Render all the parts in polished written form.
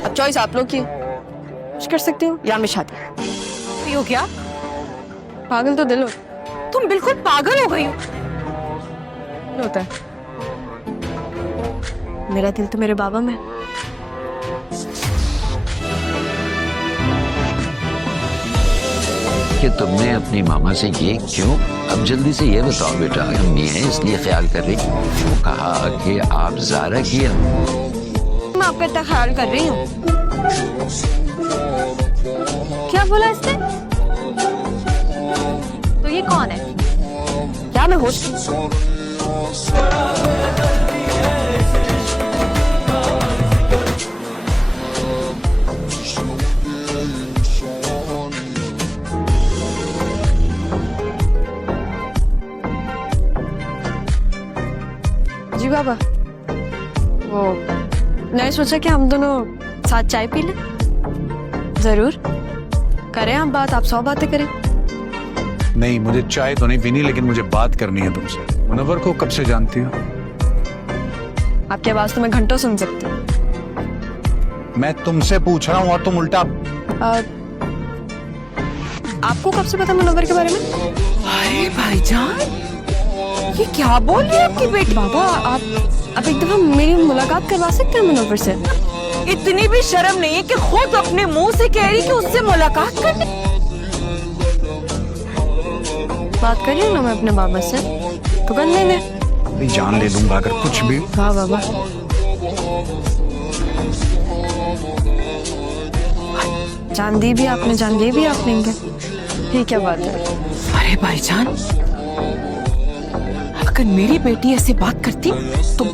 अब चॉइस आप लोग की, कुछ कर सकती हूँ या मैं शादी। हो क्या? पागल तो दिल तुम बिल्कुल पागल हो गई हो। होता है, मेरा दिल तो मेरे बाबा में। कि तुमने अपनी मामा से ये क्यों? अब जल्दी से ये बताओ बेटा, अम्मी है इसलिए ख्याल कर रही। वो कहा कि आप ज़ारा की मैं आपका इतना ख्याल कर रही हूँ। क्या बोला इसने? तो ये कौन है? क्या मैं होश? जी बाबा, वो मैंने सोचा कि हम दोनों साथ चाय पी लें। जरूर करें हम बात, आप 100 बातें करें। नहीं, मुझे चाय तो नहीं पीनी, लेकिन मुझे बात करनी है तुमसे। मुनव्वर को कब से जानती हो? आपकी आवाज तो मैं घंटों सुन सकती हूँ। मैं तुमसे पूछ रहा हूँ और तुम उल्टा। आपको कब से पता मुनव्वर के बारे में? अरे भाईजान, ये क्या बोल रही है आपकी बेटी? बाबा, आप एक दफा मेरी मुलाकात करवा सकते हैं मुनव्वर से? इतनी भी शर्म नहीं है कि खुद अपने मुंह से कह रही कि उससे मुलाकात करनी। बात करिए ना मैं अपने बाबा से, तो कर लेंगे। अभी जान ले लूंगा अगर कुछ भी। हाँ बाबा, जान दी भी आपने, जान ले भी आप लेंगे। ये क्या बात है? अरे भाईजान, अगर मेरी बेटी ऐसे बात करती तो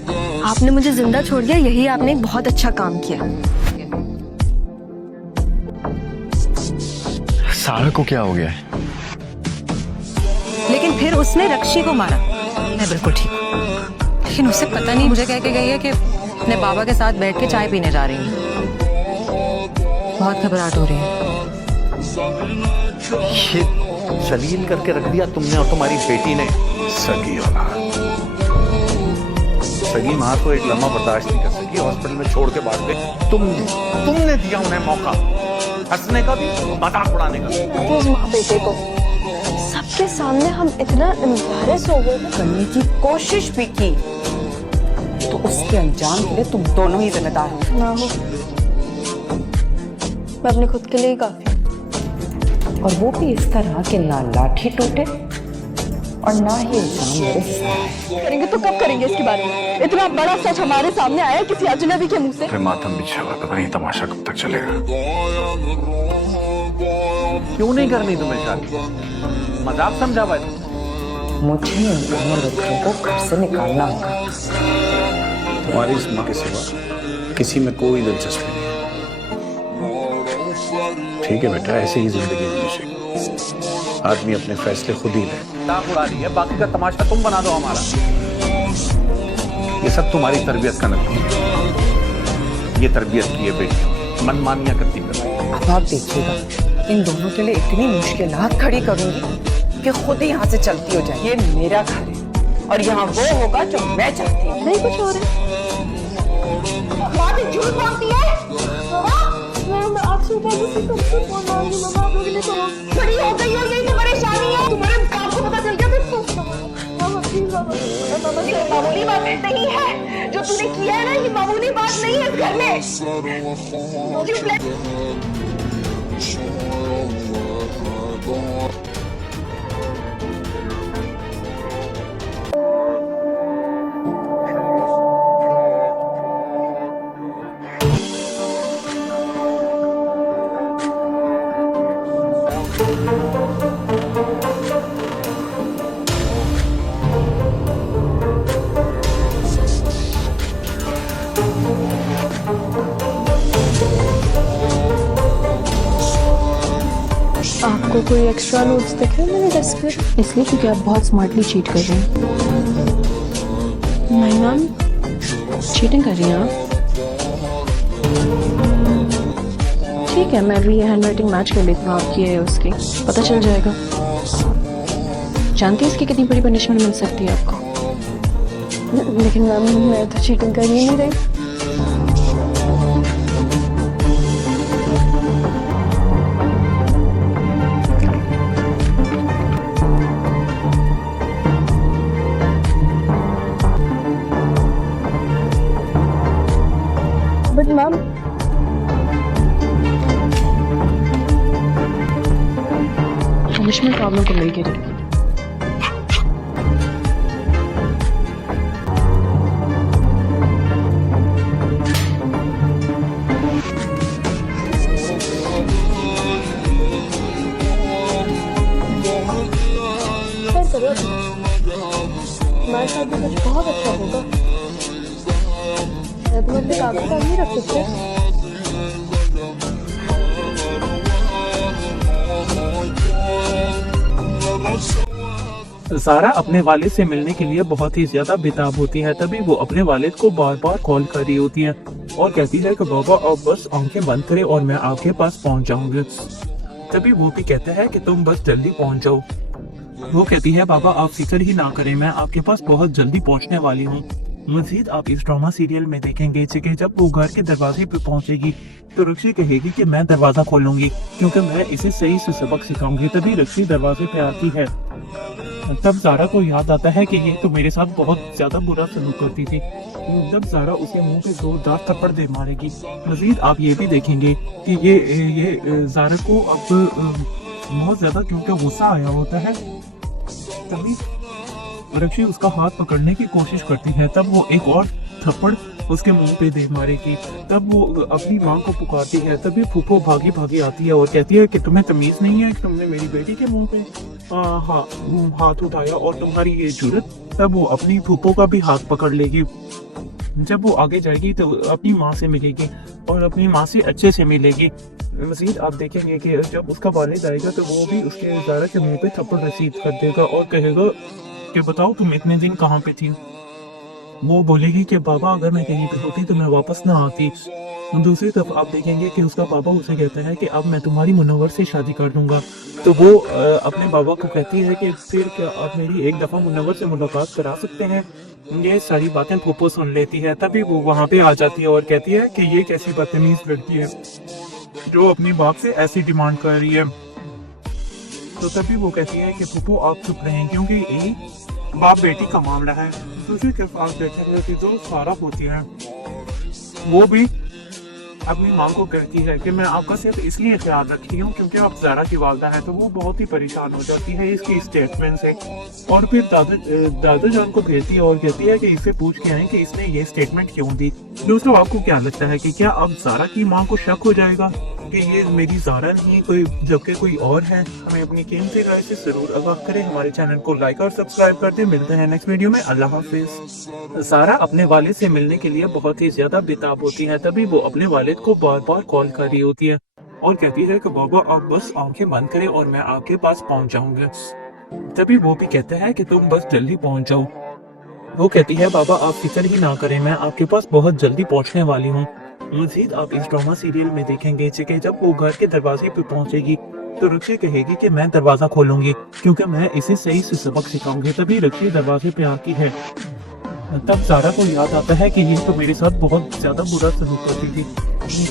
आपने मुझे जिंदा छोड़ दिया, यही आपने एक बहुत अच्छा काम किया। सारा को क्या हो गया है? लेकिन फिर उसने रक्षी को मारा। मैं बिल्कुल ठीक हूँ, लेकिन उसे पता नहीं मुझे कह के गई है कि अपने बाबा के साथ बैठ के चाय पीने जा रही है। बहुत घबराहट हो रही है। ये जलील करके रख दिया तुमने और तुम्हारी बेटी ने। सगी औलाद। सगी माँ तो एक लम्हा बर्दाश्त नहीं कर सकी, हॉस्पिटल में छोड़ के भाग गई। तुमने दिया उन्हें मौका हंसने का भी, मजाक उड़ाने का भी। उस माँ बेटे को सबके सामने हम इतना एम्बैरेस हो गए, करने की कोशिश भी की तो उसके अंजाम के लिए तुम दोनों ही जिम्मेदार हो। ना हो, मैं अपने खुद के लिए ही काफी। और वो भी इस तरह के ना लाठी टूटे और ना ही इल्जाम मेरे साथ। करेंगे तो कब करेंगे इसके बारे में? इतना बड़ा सच हमारे सामने आया किसी अजनबी के मुंह से। फिर मातम बिछा हुआ, पता नहीं तमाशा कब तक चलेगा। क्यों नहीं करनी तुम्हें शादी? मजाक समझा भाई? मुझे इन दोनों लड़कियों को घर से निकालना होगा। तुम्हारी इस माँ के सिवा किसी में कोई दिलचस्पी नहीं। ठीक है बेटा, ऐसे ही जिंदगी जीनी चाहिए। आदमी अपने फैसले खुद ही ले। मजाक उड़ा रही है, बाकी का तमाशा तुम बना दो हमारा। ये सब तुम्हारी तरबियत का नतीजा। ये तरबियत की है बेटी, मनमानियां करती कर। अब आप देखिएगा, इन दोनों के लिए इतनी मुश्किलात खड़ी करूंगी कि खुद ही यहाँ से चलती हो जाए। ये मेरा घर है और यहाँ वो होगा जो मैं चाहती हूँ। नहीं कुछ और है। झूठ बोलती है। मैं आपसे तुमसे फोन मांगी, मम्मा आप लोगों के लिए बड़ी हो गई हो, यही तो परेशानी है। तुम्हारे बाप को पता चल गया तो ये मामूली बात नहीं है जो तूने किया है ना, ये मामूली बात नहीं है इस घर में। आपको कोई एक्स्ट्रा नोट्स दिख रहे हैं मेरे डेस्क पे? इसलिए क्योंकि आप बहुत स्मार्टली चीट कर रहे हैं। नहीं मैम, चीटिंग कर रही हैं आप। ठीक है, मैं भी ये हैंडराइटिंग मैच कर लेती हूँ आपकी है उसकी, पता चल जाएगा। जानती है इसकी कितनी बड़ी पनिशमेंट मिल सकती है आपको? लेकिन मैम मैं तो चीटिंग कर ही नहीं रही। बट मैम पनिशमेंट प्रॉब्लम को लेके रही। हमारे साथ भी कुछ बहुत अच्छा होगा। तुम अपने कागज साथ नहीं रख सकते? सारा अपने वालिद से मिलने के लिए बहुत ही ज्यादा बेताब होती है। तभी वो अपने वालिद को बार बार कॉल कर रही होती है और कहती है कि बाबा आप बस आंखें बंद करें और मैं आपके पास पहुंच जाऊंगी। तभी वो भी कहता है कि तुम बस जल्दी पहुंच जाओ। वो कहती है बाबा आप फिक्र ही ना करें, मैं आपके पास बहुत जल्दी पहुंचने वाली हूँ। मजीद आप इस ड्रामा सीरियल में देखेंगे कि जब वो घर के दरवाजे पे पहुंचेगी तो रक्षी कहेगी कि मैं दरवाजा खोलूंगी क्योंकि मैं इसे सही से सबक सिखाऊंगी। तभी रक्षी दरवाजे पे आती है। तब ज़ारा को याद आता है कि ये तो मेरे साथ बहुत ज्यादा बुरा सलूक करती थी। तब ज़ारा उसके मुंह पे जोरदार थप्पड़ दे मारेगी। मजीद आप ये भी देखेंगे कि ये ज़ारा को अब बहुत ज्यादा क्योंकि गुस्सा आया होता है। तभी रक्षी उसका हाथ पकड़ने की कोशिश करती है। तब वो एक और थप्पड़ उसके मुंह पे दे मारेगी। तब वो अपनी माँ को पुकारती है। तभी फूफो भागी भागी आती है और कहती है कि तुम्हें तमीज नहीं है कि तुमने मेरी बेटी के मुंह पे हाथ उठाया और तुम्हारी ये जुर्रत। तब वो अपनी फूफो का भी हाथ पकड़ लेगी। जब वो आगे जाएगी तो अपनी माँ से मिलेगी और अपनी माँ से अच्छे से मिलेगी। मजीद आप देखेंगे कि जब उसका वालिद आएगा तो वो भी उसके ज़ारा के मुंह पे थप्पड़ रसीद कर देगा और कहेगा कि बताओ तुम इतने दिन कहाँ पे थी। वो बोलेगी कि बाबा अगर मैं कहीं पे होती तो मैं वापस ना आती। दूसरी तरफ आप देखेंगे कि उसका पापा उसे कहता है कि अब मैं तुम्हारी मुनव्वर से शादी कर लूंगा। तो वो अपने बाबा को कहती है कि फिर क्या आप मेरी एक दफ़ा मुनव्वर से मुलाकात करा सकते हैं। ये सारी बातें फूफो सुन लेती है। तभी वो वहाँ पे आ जाती है और कहती है कि ये कैसी बदतमीज लड़की है जो अपनी बाप से ऐसी डिमांड कर रही है। तो तभी वो कहती है कि फूफो आप चुप रहें क्योंकि ये बाप बेटी का मामला है। दूसरी तरफ आप देखेंगे कि जो सारा होती है वो भी अपनी माँ को कहती है कि मैं आपका सिर्फ इसलिए ख्याल रखती हूँ क्योंकि आप ज़ारा की वालदा है। तो वो बहुत ही परेशान हो जाती है इसकी स्टेटमेंट से और फिर दादा जान को भेजती है और कहती है कि इसे पूछ के आए कि इसने ये स्टेटमेंट क्यों दी। दोस्तों आपको क्या लगता है कि क्या अब ज़ारा की माँ को शक हो जाएगा कि ये मेरी ज़ारा नहीं कोई जबकि कोई और है? हमें अपनी कीमती राय से जरूर आगाह करें। हमारे चैनल को लाइक और सब्सक्राइब कर दें। मिलते हैं नेक्स्ट वीडियो में। अल्लाह हाफिज। ज़ारा अपने वालिद से मिलने के लिए बहुत ही ज्यादा बेताब होती है। तभी वो अपने वालिद को बार बार कॉल कर रही होती है और कहती है कि बाबा आप बस आंखें बंद करें और मैं आपके पास पहुंच जाऊंगी। तभी वो भी कहता है कि तुम बस जल्दी पहुंच जाओ। वो कहती है बाबा आप फिक्र ही ना करें, मैं आपके पास बहुत जल्दी पहुंचने वाली हूँ। मजीद आप इस ड्रामा सीरियल में देखेंगे कि जब वो घर के दरवाजे पे पहुंचेगी तो रक्षी कहेगी कि मैं दरवाजा खोलूंगी क्योंकि मैं इसे सही से सबक सिखाऊंगी। तभी रक्षी दरवाजे पे आती है। तब ज़ारा को याद आता है कि ये तो मेरे साथ बहुत ज्यादा बुरा सलूक करती थी।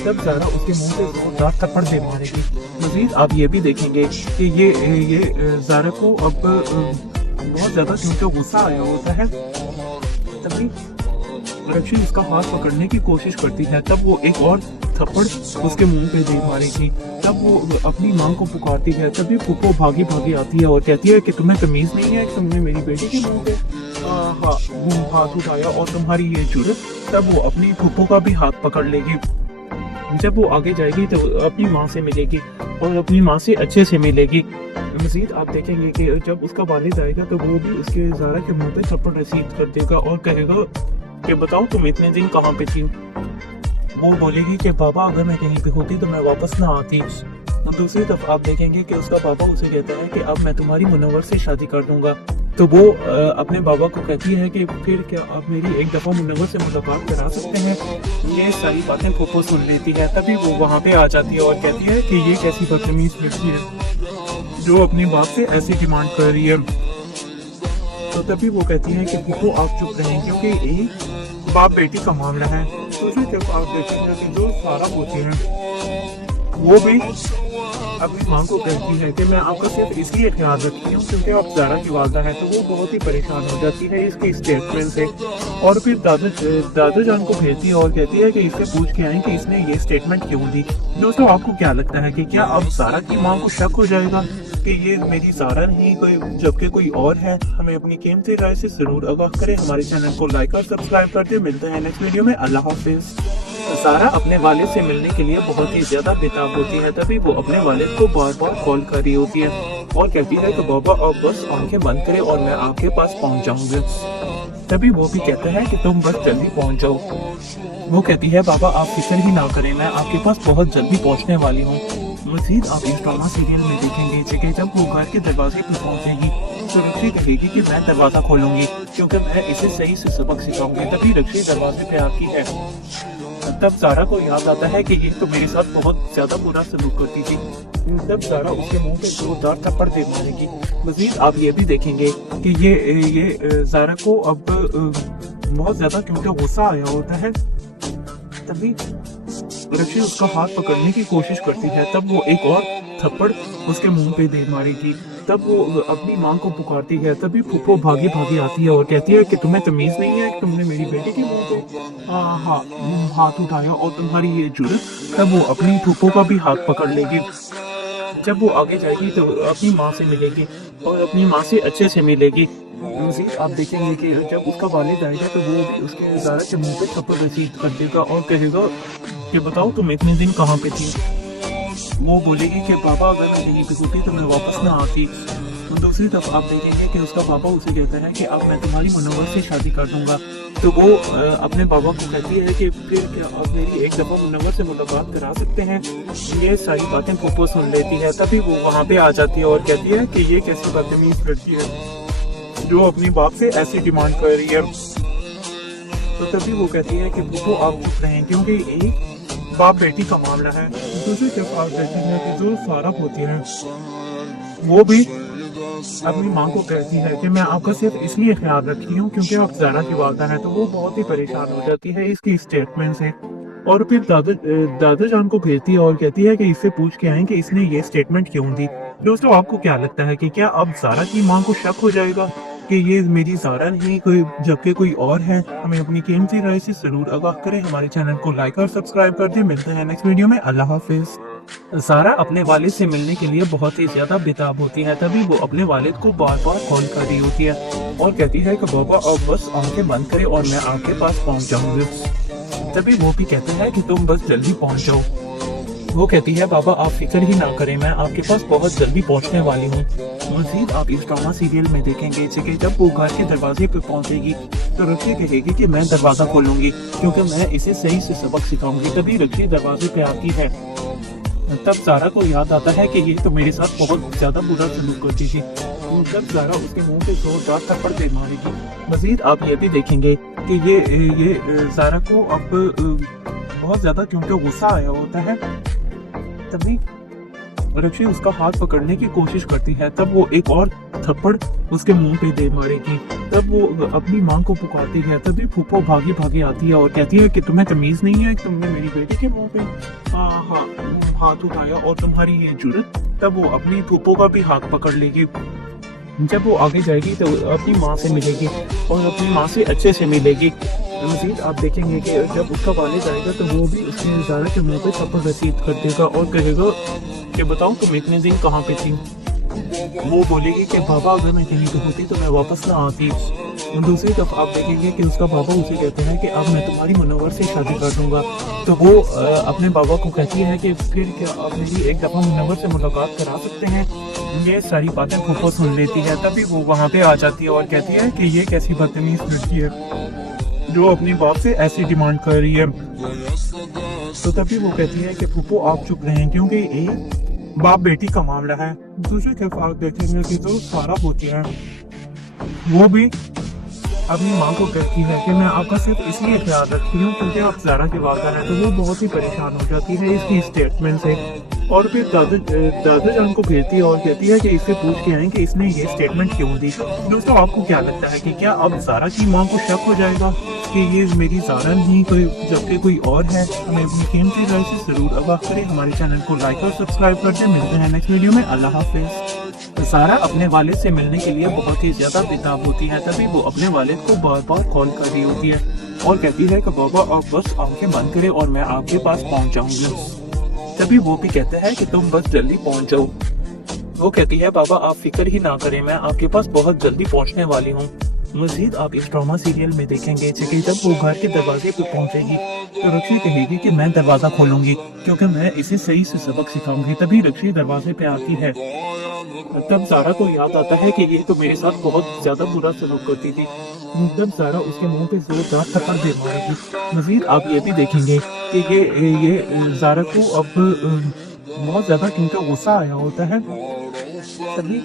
तब ज़ारा उसके मुंह पे जोरदार थप्पड़ दे मारेगी। मजीद आप ये भी देखेंगे कि ये ज़ारा को अब बहुत ज्यादा क्योंकि गुस्सा आया होता है। तभी रक्षी उसका हाथ पकड़ने की कोशिश करती है। तब वो एक और थप्पड़ उसके मुंह पे दे मारेगी। तब वो अपनी माँ को पुकारती है। तभी फूफो भागी भागी आती है और कहती है कि तुम्हें तमीज नहीं है कि तुमने मेरी बेटी के मुंह पे हाथ उठाया और तुम्हारी ये जुर्रत। तब वो अपनी फूफो का भी हाथ पकड़ लेगी। जब वो आगे जाएगी तो अपनी माँ से मिलेगी और अपनी माँ से अच्छे से मिलेगी। मजीद आप देखेंगे कि जब उसका वालिद आएगा तो वो भी उसके ज़ारा के मुंह पे थप्पड़ रसीद कर देगा और कहेगा कि बताओ तुम इतने दिन कहाँ पे थी। वो बोलेगी कि पापा अगर मैं कहीं पे होती तो मैं वापस ना आती। दूसरी तरफ आप देखेंगे कि उसका पापा उसे कहता है कि अब मैं तुम्हारी मुनव्वर से शादी कर दूंगा। तो वो अपने बाबा को कहती है कि फिर क्या आप मेरी एक दफ़ा मुनव्वर से मुलाकात करा सकते हैं। ये सारी बातें फूफो सुन लेती है। तभी वो वहाँ पे आ जाती है और कहती है कि ये कैसी बदतमीज लड़की है जो अपनी बाप से ऐसी डिमांड कर रही है। तो तभी वो कहती है कि फूफो आप चुप रहें क्योंकि एक बाप बेटी का मामला है। तो फिर जब आप देखेंगे कि जो सारा होती है वो भी अपनी माँ को कहती है कि मैं आपका सिर्फ इसलिए ख्याल रखती हूँ क्योंकि आप ज़ारा की वालदा है, तो वो बहुत ही परेशान हो जाती है इसके स्टेटमेंट से और फिर दादा जान को भेजती है और कहती है कि इससे पूछ के आए कि इसने ये स्टेटमेंट क्यों दी। दोस्तों आपको क्या लगता है कि क्या अब ज़ारा की माँ को शक हो जाएगा कि ये मेरी ज़ारा नहीं कोई जबकि कोई और है? हमें अपनी कीमती राय से जरूर आगाह करें, हमारे चैनल को लाइक और सब्सक्राइब कर दे। मिलते हैं नेक्स्ट वीडियो में। अल्लाह हाफिज। ज़ारा अपने वालिद से मिलने के लिए बहुत ही ज्यादा बेताब होती है, तभी वो अपने वालिद को बार बार कॉल कर रही होती है और कहती है कि बाबा आप बस आंखें बंद करें और मैं आपके पास पहुंच जाऊंगी। तभी वो भी कहता है कि तुम बस जल्दी पहुंच जाओ। वो कहती है बाबा आप फिक्र ही ना करें, मैं आपके पास बहुत जल्दी पहुंचने वाली हूँ। मजीद आप इस ड्रामा सीरियल में देखेंगे कि जब वो घर के दरवाजे पर पहुंचेगी तो रक्षी कहेगी कि मैं दरवाजा खोलूंगी क्योंकि मैं इसे सही से सबक सिखाऊंगी। तभी रक्षी दरवाजे पे आती है। तब ज़ारा को याद आता है कि ये तो मेरे साथ बहुत ज्यादा बुरा सलूक करती थी। तब ज़ारा उसके मुंह पे जोरदार थप्पड़ दे मारेगी। मजीद आप ये भी देखेंगे कि ये ज़ारा को अब बहुत ज्यादा क्योंकि गुस्सा आया होता है। तभी रक्षी उसका हाथ पकड़ने की कोशिश करती है, तब वो एक और थप्पड़ उसके मुंह पे दे मारेगी। तब वो अपनी माँ को पुकारती है। तभी फूफो भागी भागी आती है और कहती है कि तुम्हें तमीज नहीं है कि तुमने मेरी बेटी के मुंह पे हाथ उठाया और तुम्हारी ये जुर्रत। तब वो अपनी फूफो का भी हाथ पकड़ लेगी। जब वो आगे जाएगी तो अपनी माँ से मिलेगी और अपनी माँ से अच्छे से मिलेगी। मज़ीद आप देखेंगे कि जब उसका वालिद आएगा तो वो भी उसके ज़ारा के मुंह पे थप्पड़ रसीद कर देगा और कहेगा कि बताओ तुम इतने दिन कहाँ पे थी। वो बोलेगी कि पापा अगर मैं यहीं पे होती तो मैं वापस ना आती। तो दूसरी तरफ आप देखेंगे कि उसका पापा उसे कहता है कि अब मैं तुम्हारी मुनव्वर से शादी कर दूंगा। तो वो अपने बाबा को कहती है कि फिर क्या आप मेरी एक दफ़ा मुनव्वर से मुलाकात करा सकते हैं। ये सारी बातें फूफो सुन लेती है। तभी वो वहाँ पे आ जाती है और कहती है कि ये कैसी बदतमीज लड़की है जो अपनी बाप से ऐसी डिमांड कर रही है। तो तभी वो कहती है कि फूफो आप चुप रहें क्योंकि एक बाप बेटी का मामला है। दूसरी तरफ आप देखेंगे कि जो ज़ारा होती है वो भी अपनी माँ को कहती है कि मैं आपका सिर्फ इसलिए ख्याल रखती हूँ क्योंकि आप ज़ारा की वालदा है। तो वो बहुत ही परेशान हो जाती है इसकी स्टेटमेंट से और फिर दादा जान को भेजती है और कहती है कि इससे पूछ के आए कि इसने ये स्टेटमेंट क्यों दी। दोस्तों आपको क्या लगता है कि क्या अब ज़ारा की माँ को शक हो जाएगा कि ये मेरी ज़ारा नहीं कोई जबकि कोई और है? हमें अपनी कीमती राय से जरूर आगाह करें, हमारे चैनल को लाइक और सब्सक्राइब कर दें। मिलते हैं नेक्स्ट वीडियो में। अल्लाह हाफिज। ज़ारा अपने वालिद से मिलने के लिए बहुत ही ज्यादा बेताब होती है, तभी वो अपने वालिद को बार बार कॉल कर रही होती है और कहती है कि बाबा अब बस आंखें बंद करें और मैं आपके पास पहुंच जाऊंगी। तभी वो भी कहते हैं कि तुम बस जल्दी पहुंच जाओ। वो कहती है बाबा आप फिक्र ही ना करें, मैं आपके पास बहुत जल्दी पहुंचने वाली हूँ। मजीद आप इस ड्रामा सीरियल में देखेंगे कि जब वो घर के दरवाजे पे पहुंचेगी तो रक्षी कहेगी कि मैं दरवाजा खोलूंगी क्योंकि मैं इसे सही से सबक सिखाऊंगी। तभी रक्षी दरवाजे पे आती है। तब ज़ारा को याद आता है कि ये तो मेरे साथ बहुत ज्यादा बुरा सलूक करती थी। तब ज़ारा उसके मुंह पे जोरदार थप्पड़ दे मारेगी। मजीद आप ये भी देखेंगे कि ये ज़ारा को अब बहुत ज्यादा क्योंकि गुस्सा आया होता है। तभी रक्षी उसका हाथ पकड़ने की कोशिश करती है, तब वो एक और थप्पड़ उसके मुंह पे दे मारेगी। तब वो अपनी माँ को पुकारती है। तभी फूफो भागी भागी आती है और कहती है कि तुम्हें तमीज नहीं है कि तुमने मेरी बेटी के मुंह पे हाथ उठाया और तुम्हारी ये जुर्रत। तब वो अपनी फूफो का भी हाथ पकड़ लेगी। जब वो आगे जाएगी तो अपनी माँ से मिलेगी और अपनी माँ से अच्छे से मिलेगी। मजीद आप देखेंगे कि जब उसका वालिद आएगा तो वो भी उसके ज़ारा के मुंह पे थप्पड़ रसीद कर देगा और कहेगा कि बताओ तुम इतने दिन कहाँ पे थी। वो बोलेगी कि बाबा अगर मैं कहीं पे होती तो मैं वापस ना आती। दूसरी तरफ आप देखेंगे कि उसका बाबा उसे कहते हैं कि अब मैं तुम्हारी मुनव्वर से शादी कर दूंगा। तो वो अपने बाबा को कहती है कि फिर क्या आप मेरी एक दफ़ा मुनव्वर से मुलाकात करा सकते हैं। ये सारी बातें फूफो सुन लेती है। तभी वो वहाँ पे आ जाती है और कहती है कि ये कैसी बदतमीज लड़की है जो अपनी बाप से ऐसी डिमांड कर रही है। तो तभी वो कहती है कि फूफो आप चुप रहें क्योंकि एक बाप बेटी का मामला है। दूसरी तरफ आप देखेंगे कि जो ज़ारा होती है वो भी अपनी माँ को कहती है कि मैं आपका सिर्फ इसलिए ख्याल रखती हूँ क्योंकि आप ज़ारा की वालदा है। तो वो बहुत ही परेशान हो जाती है इसकी स्टेटमेंट से और फिर दादा जान को भेजती है और कहती है कि इससे पूछ के आए कि इसने ये स्टेटमेंट क्यों दी। दोस्तों आपको क्या लगता है कि क्या अब ज़ारा की मां को शक हो जाएगा कि ये मेरी ज़ारा नहीं कोई जबकि कोई और है? हमें अपनी कीमती राय से जरूर आगाह करें। हमारे चैनल को लाइक और सब्सक्राइब कर दें। मिलते हैं नेक्स्ट वीडियो में। अल्लाह हाफिज। ज़ारा अपने वालिद से मिलने के लिए बहुत ही ज्यादा बेताब होती है। तभी वो अपने वालिद को बार बार कॉल कर रही होती है और कहती है कि बाबा आप बस आंखें बंद करें और मैं आपके पास पहुंच जाऊंगी। तभी वो भी कहता है कि तुम बस जल्दी पहुंच जाओ। वो कहती है बाबा आप फिक्र ही ना करें, मैं आपके पास बहुत जल्दी पहुंचने वाली हूँ। मजीद आप इस ड्रामा सीरियल में देखेंगे कि जब वो घर के दरवाजे पे पहुंचेगी तो रक्षी कहेगी कि मैं दरवाजा खोलूंगी क्योंकि मैं इसे सही से सबक सिखाऊंगी। तभी रक्षी दरवाजे पे आती है। तब ज़ारा को याद आता है कि ये तो मेरे साथ बहुत ज्यादा बुरा सलूक करती थी। तब ज़ारा उसके मुंह पे जोरदार थप्पड़ दे मारेगी। मजीद आप ये भी देखेंगे कि ये ज़ारा को अब बहुत ज्यादा क्योंकि गुस्सा आया होता है। तभी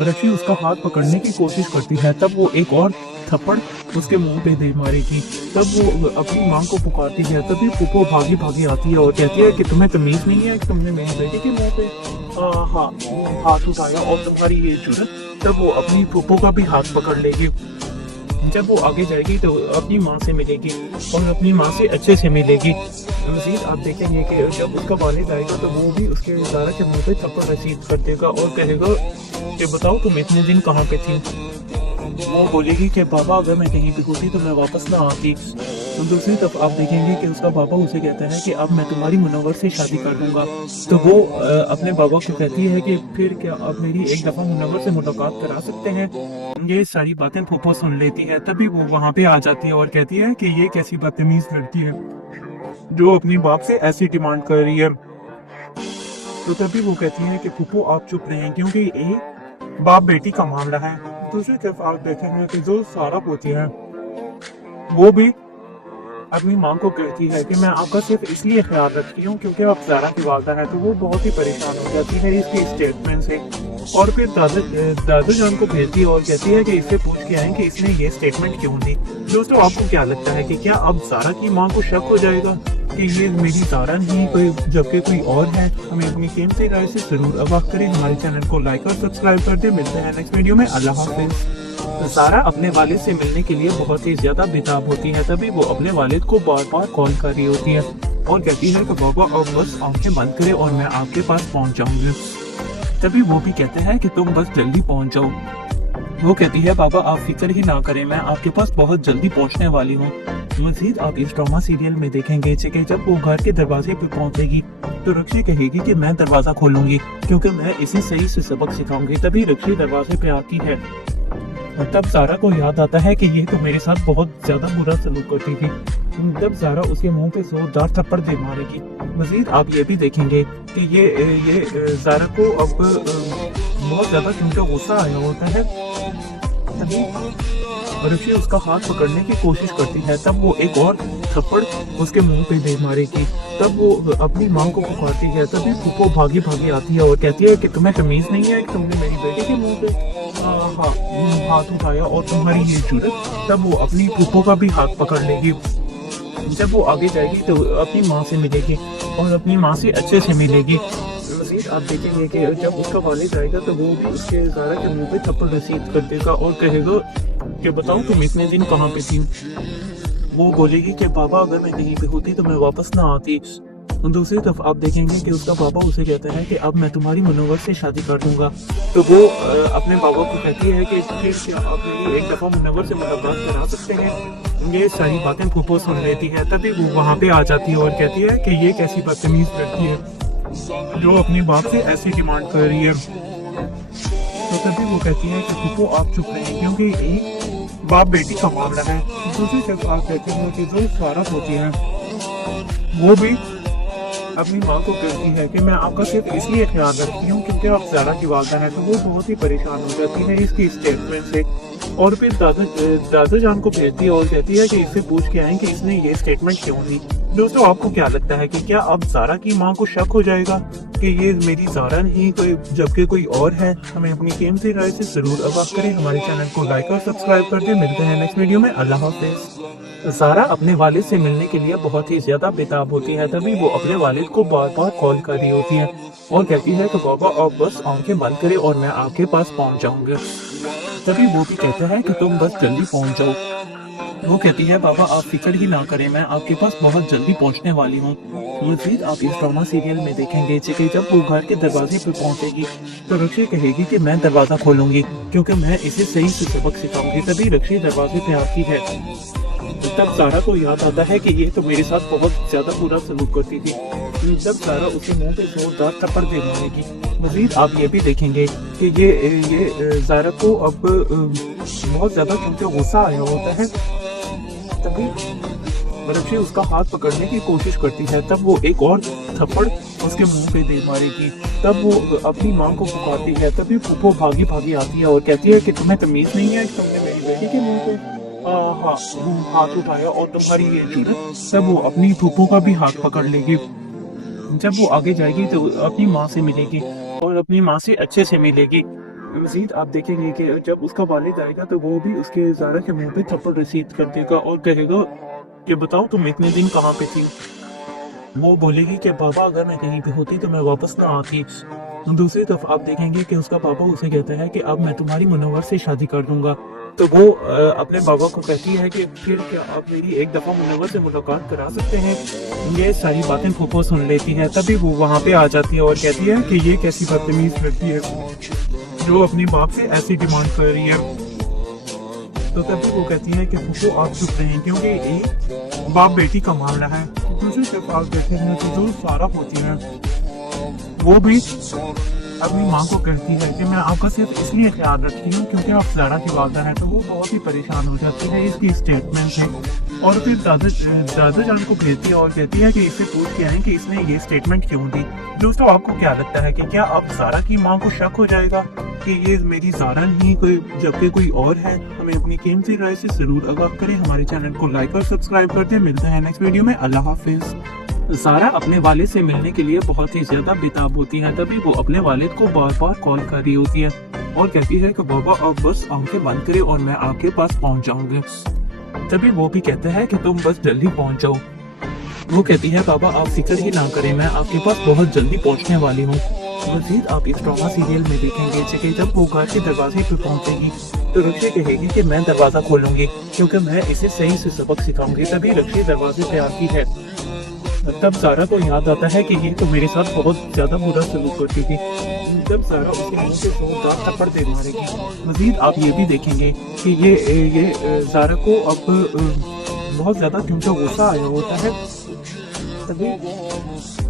रक्षी उसका हाथ पकड़ने की कोशिश करती है। तब वो एक और थप्पड़ उसके मुंह पे दे मारेगी। तब वो अपनी मां को पुकारती है। तभी पुप्पो भागी भागी आती है और कहती है कि तुम्हें तमीज नहीं है कि तुमने मेरी बेटी के मुंह पे हाथ उठाया और तुम्हारी ये जुर्रत। तब वो अपनी पुप्पो का भी हाथ पकड़ लेगी। जब वो आगे जाएगी तो अपनी माँ से मिलेगी और अपनी माँ से अच्छे से मिलेगी। मजीद आप देखेंगे कि जब उसका वालिद आएगा तो वो भी उसके ज़ारा के मुंह पे थप्पड़ रसीद कर देगा और कहेगा कि बताओ तुम इतने दिन कहाँ पे थी? वो बोलेगी कि बाबा अगर मैं कहीं पे होती तो मैं वापस ना आती। तो दूसरी तरफ आप देखेंगे कि उसका बाबा उसे कहता है कि अब मैं तुम्हारी मुनव्वर से शादी कर दूंगा। तो वो अपने बाबा को कहती है कि फिर क्या आप मेरी एक दफ़ा मुनव्वर से मुलाकात करा सकते हैं? ये सारी बातें फूफो सुन लेती है। तभी वो वहाँ पे आ जाती है और कहती है कि ये कैसी बदतमीज लड़की है जो अपनी बाप से ऐसी डिमांड कर रही है। तो तभी वो कहती है कि फूफो आप चुप रहें क्योंकि ये बाप बेटी का मामला है। दूसरी तरफ आप देखेंगे कि जो ज़ारा होती है वो भी अपनी माँ को कहती है कि मैं आपका सिर्फ इसलिए ख्याल रखती हूँ क्योंकि आप ज़ारा की वालदा है। तो वो बहुत ही परेशान हो जाती है इसके स्टेटमेंट से और फिर दादा जान को भेजती है और कहती है कि इससे पूछ के आए कि इसने ये स्टेटमेंट क्यों दी। दोस्तों आपको क्या लगता है कि क्या अब ज़ारा की माँ को शक हो जाएगा कि ये मेरी ज़ारा नहीं कोई जबकि कोई और है? हमें अपनी कीमती राय से जरूर आगाह करें। हमारे चैनल को लाइक और सब्सक्राइब कर दें। मिलते हैं नेक्स्ट वीडियो में। अल्लाह हाफिज। ज़ारा अपने वालिद से मिलने के लिए बहुत ही ज्यादा बेताब होती है। तभी वो अपने वालिद को बार बार कॉल कर रही होती है और कहती है कि बाबा अब बस आंखें बंद करें और मैं आपके पास पहुंच जाऊंगी। तभी वो भी कहते हैं कि तुम बस जल्दी पहुंच जाओ। वो कहती है बाबा आप फिक्र ही ना करें, मैं आपके पास बहुत जल्दी पहुंचने वाली हूँ। मजीद आप इस ड्रामा सीरियल में देखेंगे कि जब वो घर के दरवाजे पे पहुंचेगी तो रक्षी कहेगी कि मैं दरवाजा खोलूंगी क्योंकि मैं इसे सही से सबक सिखाऊंगी। तभी रक्षी दरवाजे पे आती है। तब ज़ारा को याद आता है कि ये तो मेरे साथ बहुत ज्यादा बुरा सलूक करती थी। तब ज़ारा उसके मुंह पे जोरदार थप्पड़ दे मारेगी। मजीद आप ये भी देखेंगे कि ये ज़ारा को अब बहुत ज्यादा क्योंकि गुस्सा आया होता है। तभी रक्षी उसका हाथ पकड़ने की कोशिश करती है। तब वो एक और थप्पड़ उसके मुंह पे दे मारेगी। तब वो अपनी माँ को पुकारती है। तभी फूफो भागी भागी आती है और कहती है कि तुम्हें तमीज नहीं है कि तुमने मेरी बेटी के मुंह पे हाथ उठाया और तुम्हारी ये जुर्रत। तब वो अपनी फूफो का भी हाथ पकड़ लेगी। जब वो आगे जाएगी तो अपनी माँ से मिलेगी और अपनी माँ से अच्छे से मिलेगी। मजीद आप देखेंगे कि जब उसका वालिद आएगा तो वो भी उसके ज़ारा के मुंह पे थप्पड़ रसीद कर देगा और कहेगा कि बताओ तुम इतने दिन कहाँ पे थी? वो बोलेगी कि बाबा अगर मैं कहीं पे होती तो मैं वापस ना आती। दूसरी तरफ आप देखेंगे कि उसका बाबा उसे कहता है कि अब मैं तुम्हारी मुनव्वर से शादी कर दूंगा। तो वो अपने बाबा को कहती है कि फिर क्या आप मेरी एक दफ़ा मुनव्वर से मुलाकात करा सकते हैं? ये सारी बातें फूफो सुन लेती है। तभी वो वहाँ पे आ जाती है और कहती है कि ये कैसी बदतमीज लड़की है जो अपनी बाप से ऐसी डिमांड कर रही है। तो तभी वो कहती है कि फूफो आप चुप रहें क्योंकि एक बाप बेटी का मामला है। दूसरी तरफ आप कहते हैं कि जो ज़ारा होती है वो भी अपनी माँ को कहती है कि मैं आपका सिर्फ इसलिए ख्याल रखती हूँ क्योंकि आप ज़ारा की वालदा है। तो वो बहुत ही परेशान हो जाती है इसकी स्टेटमेंट से और फिर दादा जान को भेजती है और कहती है कि इससे पूछ के आए कि इसने ये स्टेटमेंट क्यों दी। दोस्तों आपको क्या लगता है कि क्या अब ज़ारा की मां को शक हो जाएगा कि ये मेरी ज़ारा नहीं कोई जबकि कोई और है? हमें अपनी कीमती राय से जरूर आगाह करें। हमारे चैनल को लाइक और सब्सक्राइब कर दें। मिलते हैं नेक्स्ट वीडियो में। अल्लाह हाफिज। ज़ारा अपने वालिद से मिलने के लिए बहुत ही ज्यादा बेताब होती है। तभी वो अपने वालिद को बार बार कॉल कर रही होती है और कहती है कि बाबा आप बस आंखें बंद करें और मैं आपके पास पहुंच जाऊंगा। तभी वो भी कहता है कि तुम बस जल्दी पहुंच जाओ। वो कहती है बाबा आप फिक्र ही ना करें, मैं आपके पास बहुत जल्दी पहुंचने वाली हूँ। मज़ीद आप इस ड्रामा सीरियल में देखेंगे कि जब वो घर के दरवाजे पे पहुंचेगी तो रक्षी कहेगी कि मैं दरवाजा खोलूंगी क्योंकि मैं इसे सही से सबक सिखाऊंगी। तभी रक्षी दरवाजे पे आती है। तब ज़ारा को याद आता है कि ये तो मेरे साथ बहुत ज्यादा बुरा सलूक करती थी। जब ज़ारा उसे मुंह पे जोरदार थप्पड़ दे मारेगी। मज़ीद आप ये भी देखेंगे कि ये ज़ारा को अब बहुत ज्यादा क्योंकि गुस्सा आया होता है। तभी रक्षी उसका हाथ पकड़ने की कोशिश करती है। तब वो एक और थप्पड़ उसके मुंह पे दे मारेगी। तब वो अपनी माँ को पुकारती है। तभी फूफो भागी भागी आती है और कहती है कि तुम्हें तमीज नहीं है कि तुमने मेरी बेटी के मुंह पे हाथ उठाया और तुम्हारी ये जरूरत। तब वो अपनी फूफो का भी हाथ पकड़ लेगी। जब वो आगे जाएगी तो अपनी माँ से मिलेगी और अपनी माँ से अच्छे से मिलेगी। मज़ीद आप देखेंगे कि जब उसका वालिद आएगा तो वो भी उसके ज़ारा के मुंह पे थप्पड़ रसीद कर देगा और कहेगा कि बताओ तुम इतने दिन कहाँ पे थी। वो बोलेगी कि पापा अगर मैं कहीं पे होती तो मैं वापस ना आती। दूसरी तरफ आप देखेंगे कि उसका पापा उसे कहता है कि अब मैं तुम्हारी मुनव्वर से शादी कर दूंगा। तो वो अपने बाबा को कहती है कि फिर क्या आप मेरी एक दफ़ा मुनव्वर से मुलाकात करा सकते हैं। ये सारी बातें फूफो सुन लेती है। तभी वो वहाँ पे आ जाती है और कहती है कि ये कैसी बदतमीज लड़की है जो अपनी बाप से ऐसी डिमांड कर रही है। तो तभी वो कहती है कि फूफो आप चुप रहें क्योंकि एक बाप बेटी का मामला है। दूसरी तरफ आप देखेंगे तो जो ज़ारा होती है वो भी अपनी माँ को कहती है कि मैं आपका सिर्फ इसलिए ख्याल रखती हूँ क्योंकि आप ज़ारा की वालदा है। तो वो बहुत ही परेशान हो जाती है इसकी स्टेटमेंट से और फिर दादा जान को भेजती है और कहती है कि इससे पूछ के आए कि इसने ये स्टेटमेंट क्यों दी। दोस्तों आपको क्या लगता है कि क्या अब ज़ारा की माँ को शक हो जाएगा कि ये मेरी ज़ारा नहीं कोई जबकि कोई और है? हमें अपनी कीमती राय से जरूर आगाह करें। हमारे चैनल को लाइक और सब्सक्राइब कर दें। मिलते हैं नेक्स्ट वीडियो में। अल्लाह हाफिज। ज़ारा अपने वालिद से मिलने के लिए बहुत ही ज्यादा बेताब होती है। तभी वो अपने वालिद को बार बार कॉल कर रही होती है और कहती है कि बाबा आप बस आंखें बंद करें और मैं आपके पास पहुंच जाऊंगी। तभी वो भी कहता है कि तुम बस जल्दी पहुंच जाओ। वो कहती है बाबा आप फिक्र ही ना करें, मैं आपके पास बहुत जल्दी पहुंचने वाली हूँ। मज़ीद आप इस ड्रामा सीरियल में देखेंगे कि जब वो घर के दरवाजे पर पहुंचेगी तो रक्षी कहेगी कि मैं दरवाजा खोलूंगी क्योंकि मैं इसे सही से सबक सिखाऊंगी। तभी रक्षी दरवाजे पे आती है। तब ज़ारा को याद आता है कि ये तो मेरे साथ बहुत ज्यादा बुरा सलूक करती थी। जब ज़ारा उसके मुंह से जोरदार थप्पड़ दे मारेगी। मज़ीद आप ये भी देखेंगे कि ये ज़ारा को अब बहुत ज्यादा क्योंकि गुस्सा आया होता है। तभी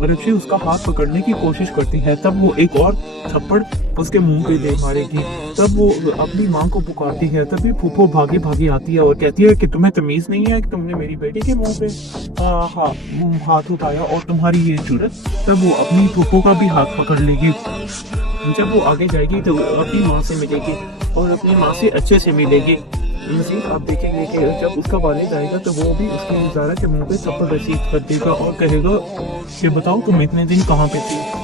रक्षी उसका हाथ पकड़ने की कोशिश करती है। तब वो एक और थप्पड़ उसके मुंह पे दे मारेगी। तब वो अपनी माँ को पुकारती है। तभी फूफो भागी भागी आती है और कहती है कि तुम्हें तमीज नहीं है कि तुमने मेरी बेटी के मुंह पे हाथ उठाया और तुम्हारी ये जरूरत। तब वो अपनी फूफो का भी हाथ पकड़ लेगी। जब वो आगे जाएगी तो अपनी माँ से मिलेगी और अपनी माँ से अच्छे से मिलेगी। मज़ीद आप देखेंगे कि जब उसका वालिद आएगा तो वो भी उसकी ज़ारा के मुंह पे थप्पड़ रसीद कर देगा और कहेगा कि बताओ तुम इतने दिन कहाँ पे थी।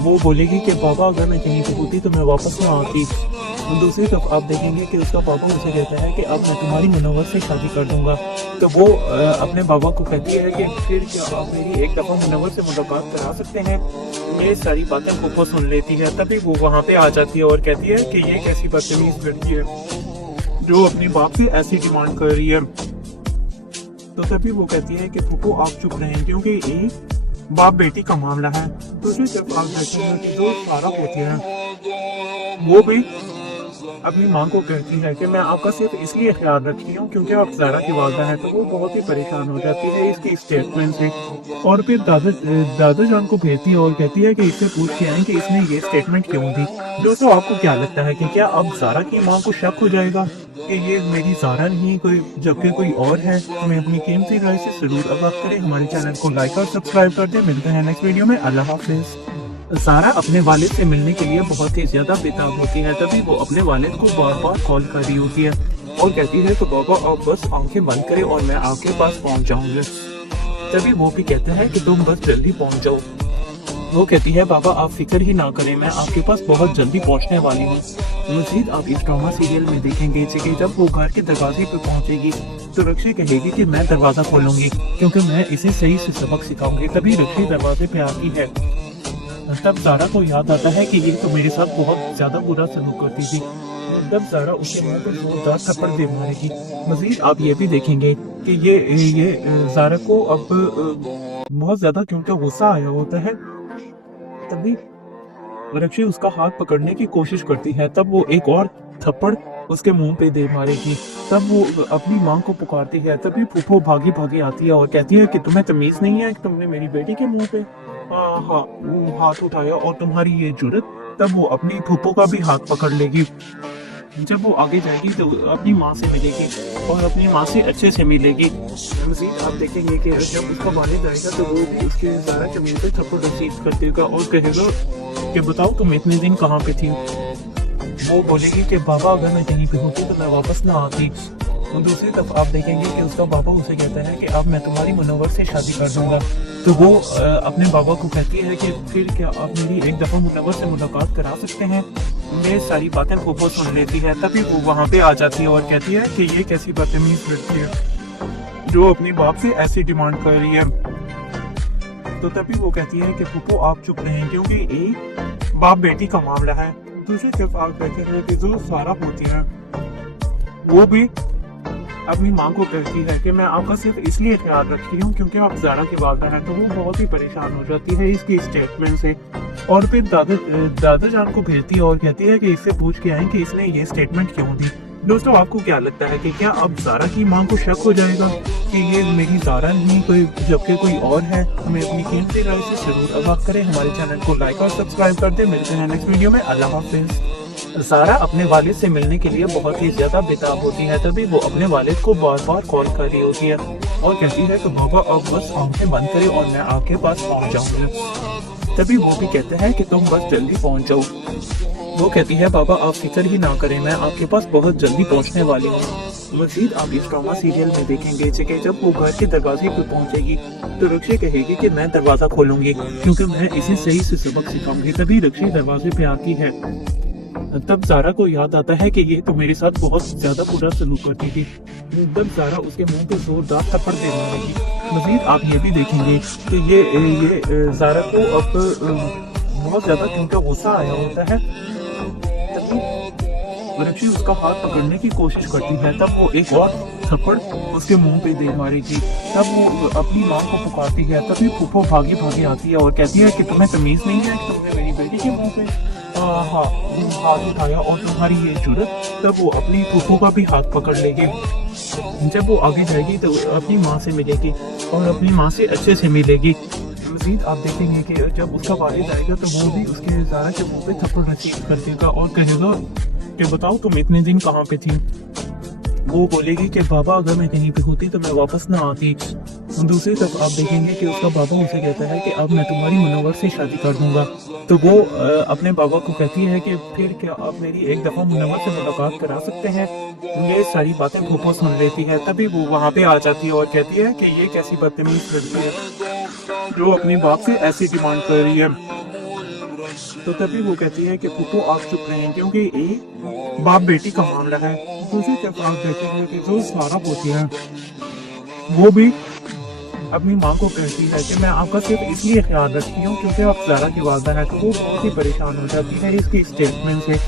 वो बोलेगी कि पापा अगर मैं कहीं पे होती तो मैं वापस ना आती। दूसरी तरफ आप देखेंगे कि उसका पापा उसे कहता है कि अब मैं तुम्हारी मुनव्वर से शादी कर दूंगा। तो वो अपने बाबा को कहती है कि फिर क्या आप मेरी एक दफ़ा मुनव्वर से मुलाकात करा सकते हैं। ये सारी बातें फूफो सुन लेती है। तभी वो वहाँ पे आ जाती है और कहती है कि ये कैसी बदतमीज लड़की है जो अपने बाप से ऐसी डिमांड कर रही है। तो तभी वो कहती है कि फूफो आप चुप रहें क्योंकि ये बाप बेटी का मामला है। दूसरी तरफ आप देखते हैं कि जो ज़ारा होती है वो भी अपनी माँ को कहती है कि मैं आपका सिर्फ इसलिए ख्याल रखती हूँ क्योंकि आप ज़ारा की वालदा है। तो वो बहुत ही परेशान हो जाती है इसकी स्टेटमेंट से और फिर दादा जान को भेजती है और कहती है कि इससे पूछ के आए कि इसने ये स्टेटमेंट क्यों दी। दोस्तों आपको क्या लगता है कि क्या अब ज़ारा की माँ को शक हो जाएगा कि ये मेरी ज़ारा नहीं कोई जबकि कोई और है? हमें अपनी कीमती राय से जरूर आगाह करें। हमारे चैनल को लाइक और सब्सक्राइब कर दें। मिलते हैं नेक्स्ट वीडियो में। अल्लाह हाफिज। ज़ारा अपने वालिद से मिलने के लिए बहुत ही ज्यादा बेताब होती है। तभी वो अपने वालिद को बार बार कॉल कर रही होती है और कहती है कि बाबा आप बस आंखें बंद करें और मैं आपके पास पहुंच जाऊंगी। तभी वो भी कहता है कि तुम बस जल्दी पहुंच जाओ। वो कहती है बाबा आप फिक्र ही ना करें, मैं आपके पास बहुत जल्दी पहुंचने वाली हूँ। मजीद आप इस ड्रामा सीरियल में देखेंगे कि जब वो घर के दरवाजे पे पहुंचेगी तो रक्षी कहेगी कि मैं दरवाजा खोलूंगी क्योंकि मैं इसे सही से सबक सिखाऊंगी। तभी रक्षी दरवाजे पे आती है। तब ज़ारा को याद आता है कि ये तो मेरे साथ बहुत ज्यादा बुरा सलूक करती थी। तब ज़ारा उसके मुंह पर जोरदार थप्पड़ दे मारेगी। मजीद आप ये भी देखेंगे कि ये ज़ारा को अब बहुत ज्यादा क्योंकि गुस्सा आया होता है। तभी रक्षी उसका हाथ पकड़ने की कोशिश करती है। तब वो एक और थप्पड़ उसके मुंह पे दे मारेगी। तब वो अपनी माँ को पुकारती है। तभी फूफो भागी भागी आती है और कहती है कि तुम्हें तमीज नहीं है कि तुमने मेरी बेटी के मुंह पे हाथ उठाया और तुम्हारी ये जुर्रत। तब वो अपनी फूफो का भी हाथ पकड़ लेगी। जब वो आगे जाएगी तो अपनी माँ से मिलेगी और अपनी माँ से अच्छे से मिलेगी। मजीद आप देखेंगे कि जब उसका वालिद आएगा तो वो भी उसके ज़ारा के मुंह पे थप्पड़ रसीद कर देगा और कहेगा कि बताओ तुम इतने दिन कहाँ पे थी। वो बोलेगी कि बाबा अगर मैं कहीं पे होती तो मैं वापस ना आती। और दूसरी तरफ आप देखेंगे कि उसका बाबा उसे कहता है कि अब मैं तुम्हारी मुनव्वर से शादी कर दूंगा। तो वो अपने बाबा को कहती है कि फिर क्या आप मेरी एक दफ़ा मुनव्वर से मुलाकात करा सकते हैं। ये सारी बातें फूफो सुन लेती है। तभी वो वहाँ पे आ जाती है और कहती है कि ये कैसी बदतमीज लड़की है जो अपने बाप से ऐसी डिमांड कर रही है। तो तभी वो कहती है कि फूफो आप चुप रहें क्योंकि एक बाप बेटी का मामला है। दूसरी तरफ आप कहते हैं कि जो ज़ारा होती है वो भी अपनी माँ को कहती है कि मैं आपका सिर्फ इसलिए ख्याल रखती हूँ क्योंकि आप ज़ारा की वालदा है। तो वो बहुत ही परेशान हो जाती है इसकी स्टेटमेंट से और फिर दादा जान को भेजती है और कहती है कि इससे पूछ के आए कि इसने ये स्टेटमेंट क्यों दी। दोस्तों आपको क्या लगता है कि क्या अब ज़ारा की माँ को शक हो जाएगा कि ये मेरी ज़ारा नहीं कोई जबकि कोई और है? हमें अपनी कीमती राय से जरूर आगाह करें। हमारे चैनल को लाइक और सब्सक्राइब कर दें। मिलते हैं नेक्स्ट वीडियो में। अल्लाह हाफिज़। ज़ारा अपने वालिद से मिलने के लिए बहुत ही ज्यादा बेताब होती है। तभी वो अपने वालिद को बार बार कॉल कर रही होती है और कहती है कि बाबा अब बस आंखें बंद करें और मैं आपके पास पहुंच जाऊंगी। तभी वो भी कहते हैं कि तुम बस जल्दी पहुंच जाओ। वो कहती है बाबा आप फिक्र ही ना करें, मैं आपके पास बहुत जल्दी पहुंचने वाली हूँ। मजीद आप इस ड्रामा सीरियल में देखेंगे कि जब वो घर के दरवाजे पे पहुंचेगी तो रक्षी कहेगी कि मैं दरवाजा खोलूंगी क्योंकि मैं इसे सही से सबक सिखाऊंगी। तभी रक्षी दरवाजे पे आती है। तब ज़ारा को याद आता है कि ये तो मेरे साथ बहुत ज्यादा बुरा सलूक करती थी। तब ज़ारा उसके मुंह पे जोरदार थप्पड़ दे मारेगी। मजीद आप ये भी देखेंगे कि ये ज़ारा को अब बहुत ज्यादा क्योंकि गुस्सा आया होता है। तभी रक्षी उसका हाथ पकड़ने की कोशिश करती है। तब वो एक और थप्पड़ उसके मुंह पे दे मारेगी। तब वो अपनी माँ को पुकारती है। तभी फूफो भागी भागी आती है और कहती है कि तुम्हें तमीज नहीं है कि तुमने मेरी बेटी के मुंह पे हाथ उठाया और तुम्हारी ये जुर्रत। तब वो अपनी फूफो का भी हाथ पकड़ लेगी। जब वो आगे जाएगी तो अपनी माँ से मिलेगी और अपनी माँ से अच्छे से मिलेगी। मजीद आप देखेंगे कि जब उसका वालिद आएगा तो वो भी उसके ज़ारा के मुंह पे थप्पड़ रसीद कर देगा और कहेगा कि बताओ तुम इतने दिन कहाँ पे थी। वो बोलेगी कि बाबा अगर मैं कहीं पे होती तो मैं वापस ना आती। दूसरी तरफ आप देखेंगे कि उसका बाबा उसे कहता है कि अब मैं तुम्हारी मुनव्वर से शादी कर दूंगा। तो वो अपने बाबा को कहती है कि फिर क्या आप मेरी एक दफ़ा मुनव्वर से मुलाकात करा सकते हैं। ये सारी बातें फूफो सुन लेती है। तभी वो वहाँ पे आ जाती है और कहती है कि ये कैसी बदतमीज लड़की है जो अपने बाप से ऐसी डिमांड कर रही है। तो तभी वो कहती है कि फूफो आप चुप रहें क्योंकि एक बाप बेटी का मामला है। दूसरी तरफ आप देखेंगे कि जो ज़ारा होती है वो भी अपनी माँ को कहती है कि मैं आपका सिर्फ इसलिए ख्याल रखती हूँ क्योंकि आप ज़ारा की वालदा है। तो वो बहुत ही परेशान हो जाती है इसकी स्टेटमेंट से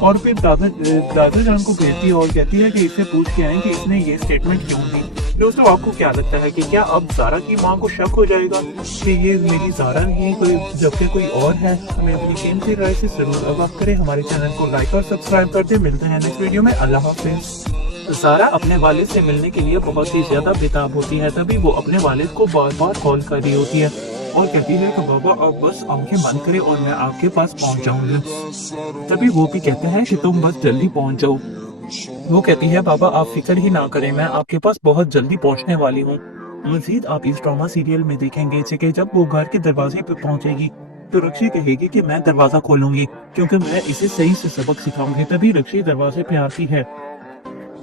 और फिर दादा जान को भेजती है और कहती है कि इससे पूछ के आए कि इसने ये स्टेटमेंट क्यों दी। दोस्तों आपको क्या लगता है कि क्या अब ज़ारा की माँ को शक हो जाएगा कि ये मेरी ज़ारा नहीं कोई जबकि कोई और है? हमें अपनी कीमती राय से जरूर आगाह करें। हमारे चैनल को लाइक और सब्सक्राइब कर दें। मिलते हैं नेक्स्ट वीडियो में। अल्लाह हाफिज़। ज़ारा अपने वालिद से मिलने के लिए बहुत ही ज्यादा बेताब होती है। तभी वो अपने वालिद को बार बार कॉल कर रही होती है और कहती है कि बाबा अब बस आंखें बंद करें और मैं आपके पास पहुंच जाऊंगी। तभी वो भी कहते हैं कि तुम बस जल्दी पहुंच जाओ। वो कहती है बाबा आप फिक्र ही ना करें, मैं आपके पास बहुत जल्दी पहुंचने वाली हूँ। मजीद आप इस ड्रामा सीरियल में देखेंगे कि जब वो घर के दरवाजे पे पहुंचेगी तो रक्षी कहेगी कि मैं दरवाजा खोलूंगी क्योंकि मैं इसे सही से सबक सिखाऊंगी। तभी रक्षी दरवाजे पे आती है।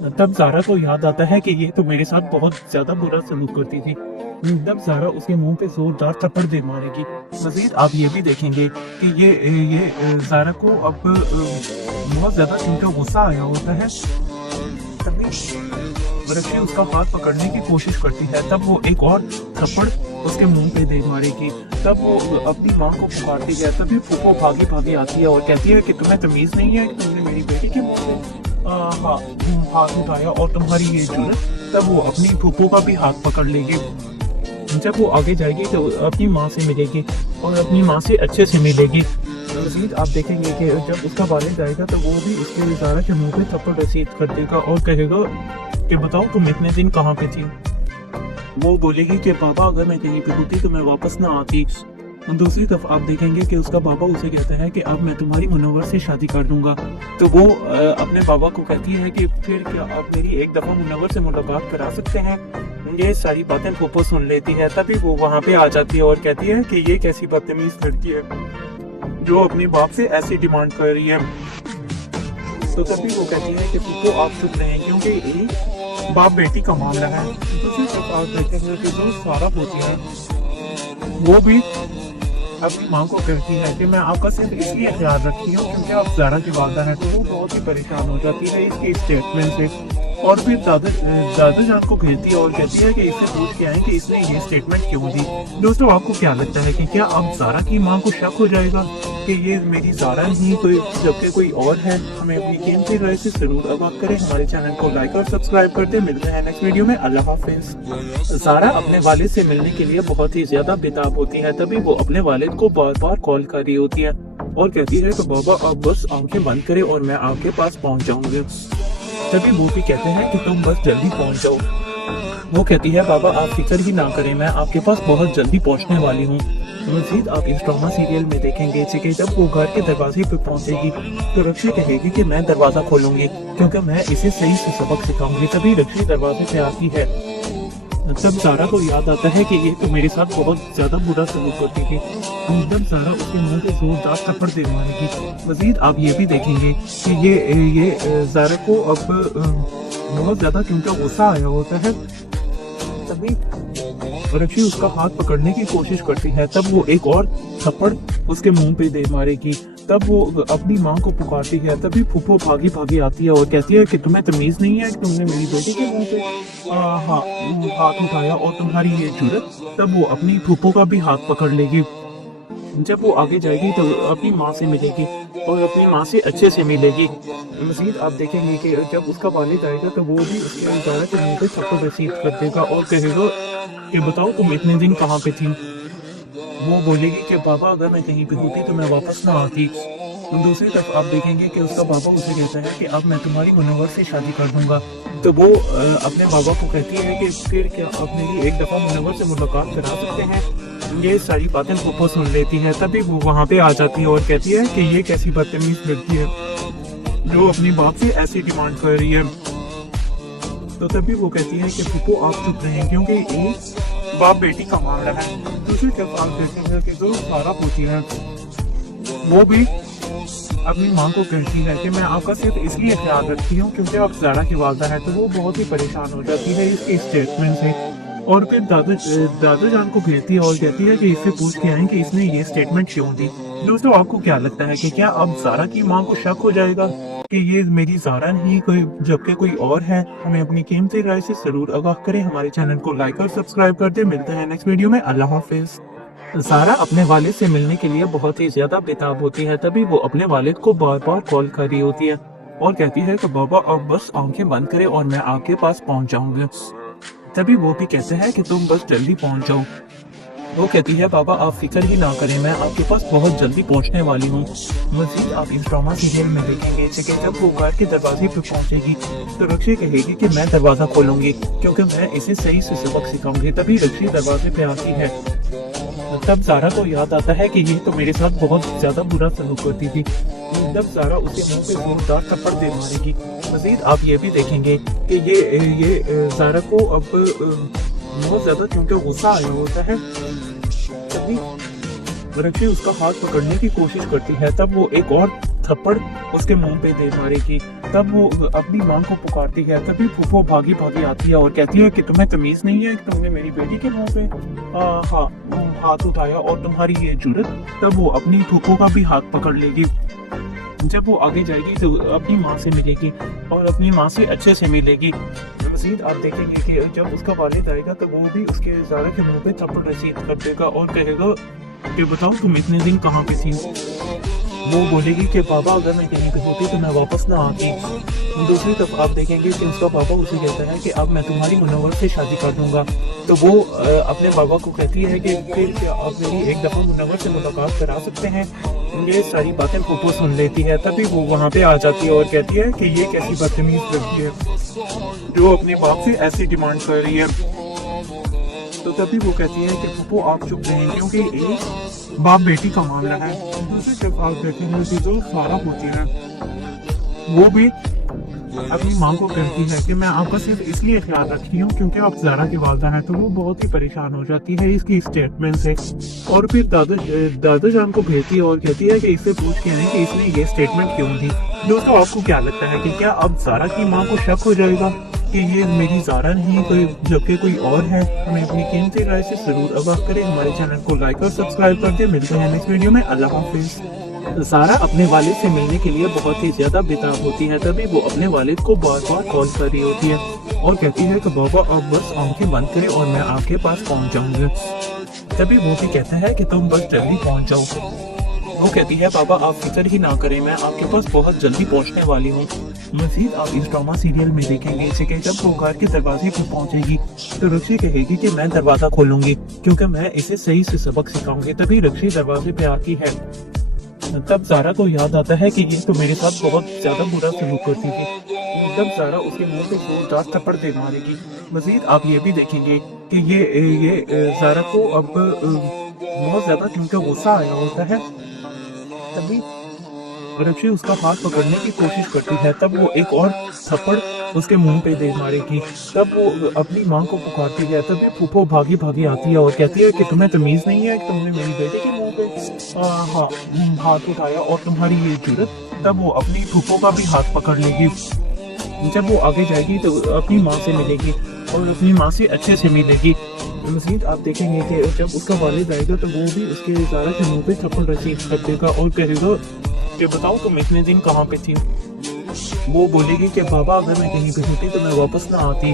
तब ज़ारा को याद आता है कि ये तो मेरे साथ बहुत ज्यादा बुरा सलूक करती थी। तब ज़ारा उसके मुंह पे जोरदार थप्पड़ दे मारेगी। मजीद आप ये भी देखेंगे कि ये ज़ारा को अब बहुत ज़्यादा क्योंकि गुस्सा आया होता है, तभी रक्षी उसका हाथ पकड़ने की कोशिश करती है। तब वो एक और थप्पड़ उसके मुंह पे दे मारेगी। तब वो अपनी माँ को पुकारती है। तभी फूफो भागी भागी आती है और कहती है कि तुम्हें तमीज़ नहीं है कि तुमने मेरी बेटी के मुंह पे हाथ उठाया और तुम्हारी ये जुर्रत। तब वो अपनी फूफो का भी हाथ पकड़ लेगी। जब वो आगे जाएगी तो अपनी माँ से मिलेगी और अपनी माँ से अच्छे से मिलेगी। मजीद आप देखेंगे कि जब उसका वालिद जाएगा तो वो भी उसके ज़ारा के मुंह पे थप्पड़ रसीद कर देगा और कहेगा कि बताओ तुम इतने दिन कहाँ पे थी। वो बोलेगी कि बाबा अगर मैं कहीं पे होती तो मैं वापस ना आती। दूसरी तरफ आप देखेंगे कि उसका बाबा उसे कहता है कि अब मैं तुम्हारी मुनव्वर से शादी कर दूंगा। तो वो अपने बाबा को कहती है कि फिर क्या आप मेरी एक दफ़ा मुनव्वर से मुलाकात करा सकते हैं। ये सारी बातें फूफो सुन लेती है। तभी वो वहाँ पे आ जाती है और कहती है कि ये कैसी बदतमीज लड़की है जो अपने बाप से ऐसी डिमांड कर रही है। तो तभी वो कहती है कि फूफो आप चुप रहें क्योंकि ये बाप बेटी का मामला है। दूसरी तरफ आप देखते हैं कि जो सारा होती है वो भी अपनी माँ को कहती है कि मैं आपका सिर्फ इसलिए ख्याल रखती हूँ क्योंकि आप ज़ारा की वालदा है। तो वो बहुत ही परेशान हो जाती है इसके स्टेटमेंट से और फिर दादा जान को भेजती है और कहती है कि इससे पूछ के आए कि इसने ये स्टेटमेंट क्यों दी। दोस्तों आपको क्या लगता है कि क्या अब ज़ारा की माँ को शक हो जाएगा कि ये मेरी ज़ारा नहीं कोई जबकि कोई और है? हमें अपनी कीमती राय से जरूर आगाह करें। हमारे चैनल को लाइक और सब्सक्राइब करते मिलते हैं नेक्स्ट वीडियो में। अल्लाह हाफिज। ज़ारा अपने वालिद से मिलने के लिए बहुत ही ज्यादा बेताब होती है। तभी वो अपने वालिद को बार बार कॉल कर रही होती है और कहती है कि बाबा आप बस आंखें बंद करें और मैं आपके पास पहुंच जाऊंगी। तभी वो भी कहते हैं कि तुम बस जल्दी पहुंच जाओ। वो कहती है बाबा आप फिक्र ही ना करें, मैं आपके पास बहुत जल्दी पहुंचने वाली हूँ। मजीद आप इस ड्रामा सीरियल में देखेंगे कि जब वो घर के दरवाजे पे पहुंचेगी तो रक्षी कहेगी कि मैं दरवाजा खोलूंगी क्योंकि मैं इसे सही से सबक सिखाऊंगी। तभी रक्षी दरवाजे पे आती है। तब ज़ारा को याद आता है कि ये तो मेरे साथ बहुत ज्यादा बुरा सलूक करती थी। तब ज़ारा उसके मुंह पे जोरदार थप्पड़ दे मारेगी। मजीद आप ये भी देखेंगे कि ये ज़ारा को अब बहुत ज्यादा क्योंकि गुस्सा आया होता है। तभी रक्षी उसका हाथ पकड़ने की कोशिश करती है। तब वो एक और थप्पड़ उसके मुंह पे दे मारेगी। तब वो अपनी माँ को पुकारती है। तभी फूफो भागी भागी आती है और कहती है कि तुम्हें तमीज नहीं है कि तुमने मेरी बेटी के मुंह पे हाथ उठाया और तुम्हारी ये जुर्रत। तब वो अपनी फूफो का भी हाथ पकड़ लेगी। जब वो आगे जाएगी तो अपनी माँ से मिलेगी और अपनी माँ से अच्छे से मिलेगी। मजीद आप देखेंगे कि जब उसका वालिद आएगा तो वो भी उसके ज़ारा के मुंह पे थप्पड़ रसीद कर देगा और कहेगा कि बताओ तुम इतने दिन कहाँ पे थी। वो बोलेगी कि बाबा अगर मैं कहीं पे होती तो मैं वापस ना आती। दूसरी तरफ आप देखेंगे कि उसका बाबा उसे कहता है कि अब मैं तुम्हारी मुनव्वर से शादी कर दूंगा। तो वो अपने बाबा को कहती है कि फिर क्या आप मेरी एक दफ़ा मुनव्वर से मुलाकात करा सकते हैं। ये सारी बातें फूफो सुन लेती है। तभी वो वहाँ पे आ जाती है और कहती है कि ये कैसी बदतमीज लड़की है जो अपनी बाप से ऐसी डिमांड कर रही है। तो तभी वो कहती है कि फूफो आप चुप रहें क्योंकि ये बाप बेटी का मामला है। दूसरी तरफ आप देखेंगे कि जो सारा होती है वो भी अपनी माँ को कहती है कि मैं आपका सिर्फ इसलिए ख्याल रखती हूँ क्योंकि आप ज़ारा की वालदा है। तो वो बहुत ही परेशान हो जाती है इसके स्टेटमेंट से और फिर दादा जान को भेजती है और कहती है कि इससे पूछ के आए कि इसने ये स्टेटमेंट क्यों दी। दोस्तों आपको क्या लगता है कि क्या अब ज़ारा की माँ को शक हो जाएगा कि ये मेरी ज़ारा नहीं कोई जबकि कोई और है? हमें अपनी कीमती राय से जरूर आगाह करें। हमारे चैनल को लाइक और सब्सक्राइब करते मिलते हैं नेक्स्ट वीडियो में। अल्लाह हाफिज। ज़ारा अपने वालिद से मिलने के लिए बहुत ही ज्यादा बेताब होती है। तभी वो अपने वालिद को बार बार कॉल कर रही होती है और कहती है कि बाबा अब बस आंखें बंद करें और मैं आपके पास पहुंच जाऊंगी। तभी वो भी कहते हैं कि तुम बस जल्दी पहुंच जाओ। वो कहती है बाबा आप फिक्र ही ना करें, मैं आपके पास बहुत जल्दी पहुंचने वाली हूँ। मजीद आप इस ड्रामा सीरियल में देखेंगे कि जब वो घर के दरवाजे पे पहुंचेगी तो रक्षी कहेगी कि मैं दरवाजा खोलूंगी क्योंकि मैं इसे सही से सबक सिखाऊंगी। तभी रक्षी दरवाजे पे आती है। तब ज़ारा को याद आता है कि ये तो मेरे साथ बहुत ज्यादा बुरा सलूक करती थी। तब ज़ारा उसके मुंह पे जोरदार थप्पड़ दे मारेगी। मजीद आप ये भी देखेंगे कि ये ज़ारा को अब बहुत ज्यादा क्योंकि गुस्सा आया होता है। तभी रक्षी उसका हाथ पकड़ने की कोशिश करती है। तब वो एक और थप्पड़ उसके मुंह पे दे मारेगी। तब वो अपनी माँ को पुकारती है, तभी फूफो भागी भागी आती है और कहती है कि तुम्हें तमीज नहीं है कि तुमने मेरी बेटी के मुंह पे हाथ उठाया और तुम्हारी ये जुर्रत। तब वो अपनी फूफो का भी हाथ पकड़ लेगी। जब वो आगे जाएगी तो अपनी माँ से मिलेगी और अपनी माँ से अच्छे से मिलेगी। मजीद आप देखेंगे कि जब उसका वालिद आएगा तो वो भी उसके ज़ारा के मुंह पे थप्पड़ रसीद कर देगा और कहेगा कि बताओ तुम इतने दिन कहाँ पे थी। वो बोलेगी कि पापा अगर मैं कहीं पे होती तो मैं वापस ना आती। दूसरी तरफ आप देखेंगे कि उसका पापा उसे कहता है कि अब मैं तुम्हारी मुनव्वर से शादी कर दूंगा। तो वो अपने पापा को कहती है कि फिर क्या आप मेरी एक दफ़ा मुनव्वर से मुलाकात करा सकते हैं। ये सारी बातें फूफो सुन लेती है। तभी वो वहाँ पे आ जाती है और कहती है कि ये कैसी बदतमीज लड़की है जो अपने बाप से ऐसी डिमांड कर रही है। तो तभी वो कहती है कि फूफो आप चुप रहें क्योंकि एक बाप बेटी का मामला है। दूसरी तरफ आप देखेंगे कि जो सारा होती है वो भी अपनी माँ को कहती है कि मैं आपका सिर्फ इसलिए ख्याल रखती हूँ क्योंकि आप ज़ारा की वालदा है। तो वो बहुत ही परेशान हो जाती है इसकी स्टेटमेंट से और फिर दादा जान को भेजती है और कहती है कि इससे पूछ के आए कि इसने ये स्टेटमेंट क्यों दी। दोस्तों आपको क्या लगता है कि क्या अब ज़ारा की माँ को शक हो जाएगा कि ये मेरी ज़ारा नहीं कोई जबकि कोई और है? हमें अपनी कीमती राय से जरूर आगाह करें। हमारे चैनल को लाइक और सब्सक्राइब कर दें। मिलते हैं नेक्स्ट वीडियो में। अल्लाह हाफिज़। ज़ारा अपने वालिद से मिलने के लिए बहुत ही ज्यादा बेताब होती है। तभी वो अपने वालिद को बार बार कॉल कर रही होती है और कहती है कि बाबा आप बस आंखें बंद करें और मैं आपके पास पहुंच जाऊंगी। तभी वो भी कहता है कि तुम बस जल्दी पहुंच जाओ। वो कहती है बाबा आप फिक्र ही ना करें, मैं आपके पास बहुत जल्दी पहुंचने वाली हूँ। मजीद आप इस ड्रामा सीरियल में देखेंगे कि जब वो घर के दरवाजे पर पहुंचेगी तो रक्षी कहेगी कि मैं दरवाजा खोलूंगी क्योंकि मैं इसे सही से सबक सिखाऊंगी। तभी रक्षी दरवाजे पे आती है। तब ज़ारा को याद आता है कि ये तो मेरे साथ बहुत ज्यादा बुरा सलूक करती थी। तब ज़ारा उसके मुंह पे जोरदार थप्पड़ दे मारेगी। मजीद आप ये भी देखेंगे कि ये ज़ारा को अब बहुत ज्यादा क्योंकि गुस्सा आया होता है। तभी रक्षी उसका हाथ पकड़ने की कोशिश करती है। तब वो एक और थप्पड़ उसके मुंह पे दे मारेगी। तब वो अपनी माँ को पुकारती है। तभी फूफो भागी भागी आती है और कहती है कि तुम्हें तमीज नहीं है कि तुमने मेरी बेटे के मुंह पे हाथ उठाया और तुम्हारी ये जुर्रत। तब वो अपनी फूफो का भी हाथ पकड़ लेगी। जब वो आगे जाएगी तो अपनी माँ से मिलेगी और अपनी माँ से अच्छे से मिलेगी। मजीद आप देखेंगे कि जब उसका वालिद आएगा तो वो भी उसके ज़ारा के मुंह पे थप्पड़ रसीद कर देगा और कहेगा कि बताओ तुम इतने दिन कहाँ पे थी। वो बोलेगी कि बाबा अगर मैं कहीं पे होती तो मैं वापस ना आती।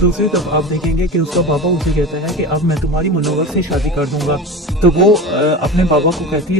दूसरी तरफ आप देखेंगे कि उसका बाबा उसे कहता है कि अब मैं तुम्हारी मुनव्वर से शादी कर दूंगा। तो वो अपने बाबा को कहती है